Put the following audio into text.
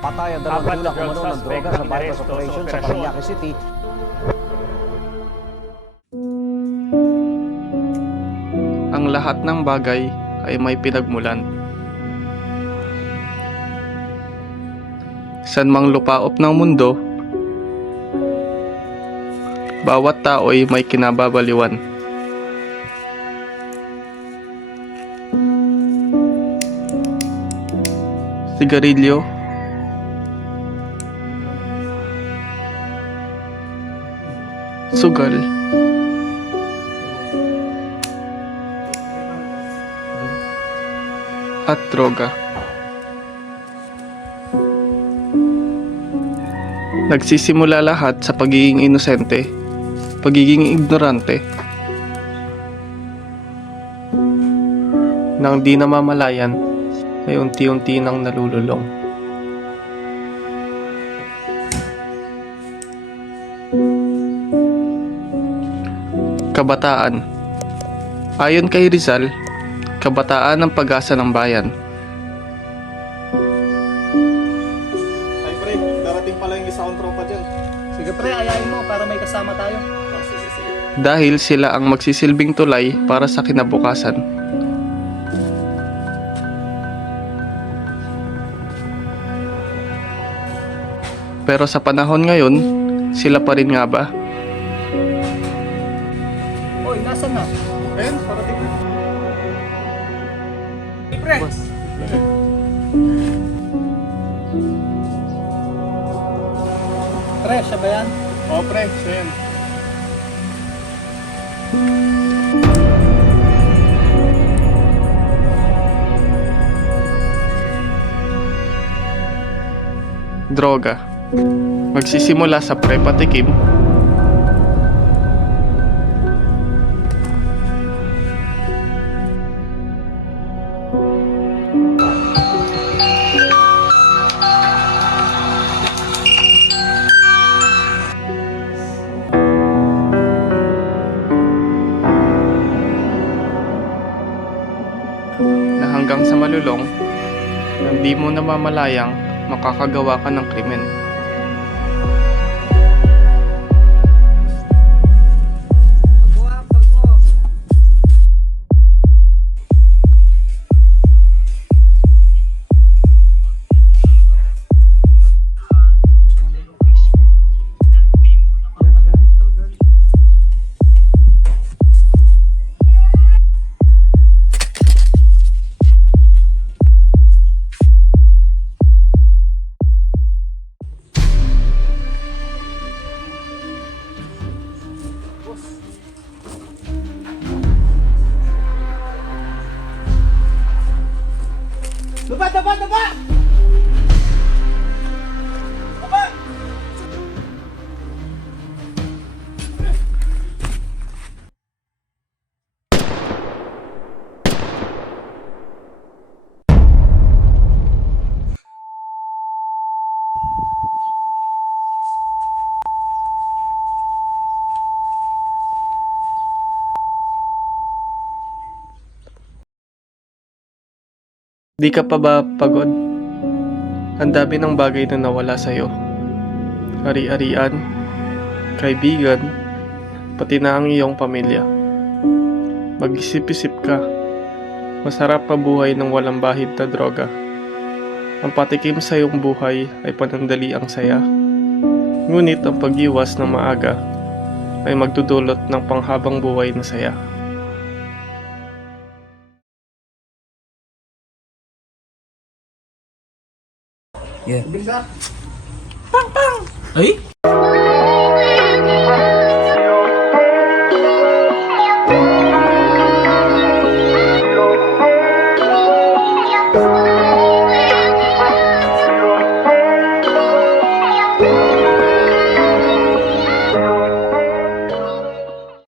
Patay ang dalawang tulak umano ng droga sa bypass operation sa Parañaque City. Ang lahat ng bagay ay may pinagmulan. San mang lupaop ng mundo, bawat tao'y may kinababaliwan. Sigarilyo, sugal, at droga. Nagsisimula lahat sa pagiging inosente, pagiging ignorante, nang di namamalayan ay unti-unti nang nalululong. Kabataan. Ayon kay Rizal, kabataan ang pag-asa ng bayan. Ay pre, darating pala yung isa kong tropa dyan. Sige pre, ayain mo para may kasama tayo. Sige. Dahil sila ang magsisilbing tulay para sa kinabukasan. Pero sa panahon ngayon, sila pa rin nga ba? Hoy, nasan na? Ayun, parating na. Hey, pre! Pre, siya ba yan? Oo pre, siya yan. Droga. Magsisimula sa pre-patikim, na hanggang sa malulong, nang di mo namamalayang makakagawa ka ng krimen. Daba! Daba! Daba! Daba! Di ka pa ba pagod? Ang dami ng bagay na nawala sa'yo. Ari-arian, kaibigan, pati na ang iyong pamilya. Mag-isip-isip ka. Masarap mabuhay ng walang bahid na droga. Ang patikim sa iyong buhay ay panandali ang saya. Ngunit ang pag-iwas ng maaga ay magdudulot ng panghabang buhay na saya. Ay!